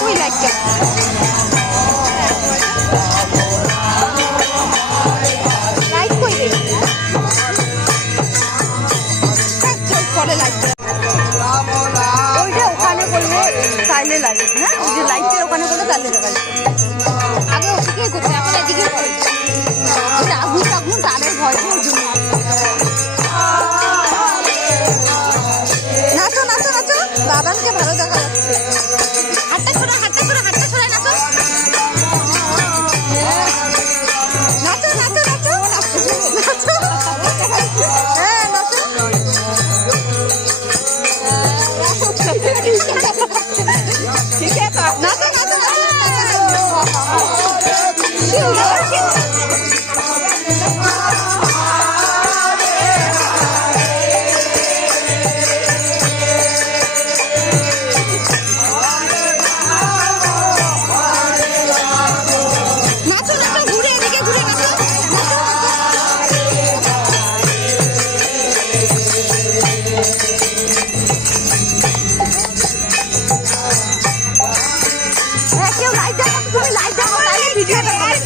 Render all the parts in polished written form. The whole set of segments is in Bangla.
ওই লাইটটা লাইট কই রে পরে লাইট ওইটা ওখানে করলে তাইলে লাগে না ওই যে লাইটটা ওখানে করলে তাইলে দেখা যাবে আগে ওদিকে করতে এখন এদিকে করে আগুন আগুন তারের ভয় ওর জন্য নাচো নাচো নাচো বাবানকে ভালো দেখা যাচ্ছে হাতটা ছড়া নাচো নাচো নাচো নাচো নাচো হ্যাঁ নাচো ঠিক আছে নাচো নাচো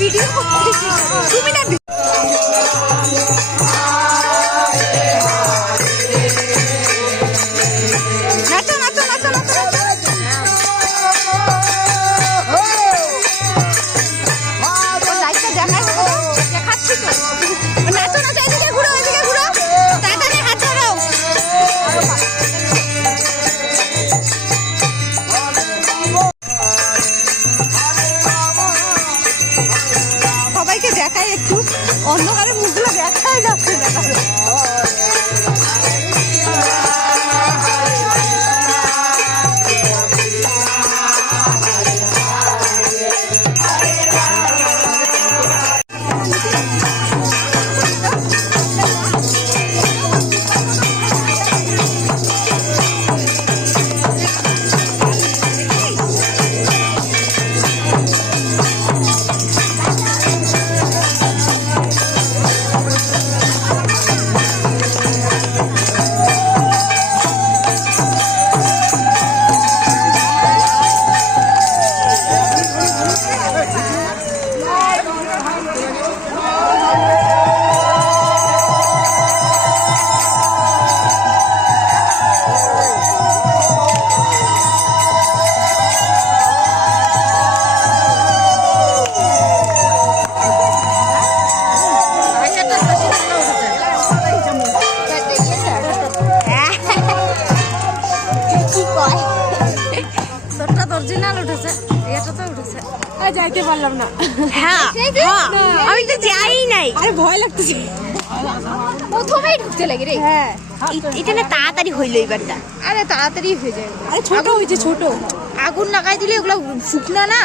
ভিডিও তুমি না নাচো নাচো নাচো নাচো লাইটটা দেখাচ্ছি তো নাচো নাচো এদিকে ঘুরো তাড়াতাড়ি হাত ধরো সবাইকে দেখাই একটু অন্ধকারে মুখগুলো দেখাই যাচ্ছে না যাইতে পারলাম না হ্যাঁ আমি তো যাই নাই আরে ভয় লাগতেছে প্রথমেই ঢুকতে লাগে রে হ্যাঁ এটা না তাড়াতাড়ি হইলো এবারটা আরে তাড়াতাড়ি হয়ে যায় আরে ছোট হইছে ছোট আগুন লাগাই দিলে ওগুলো শুকনা না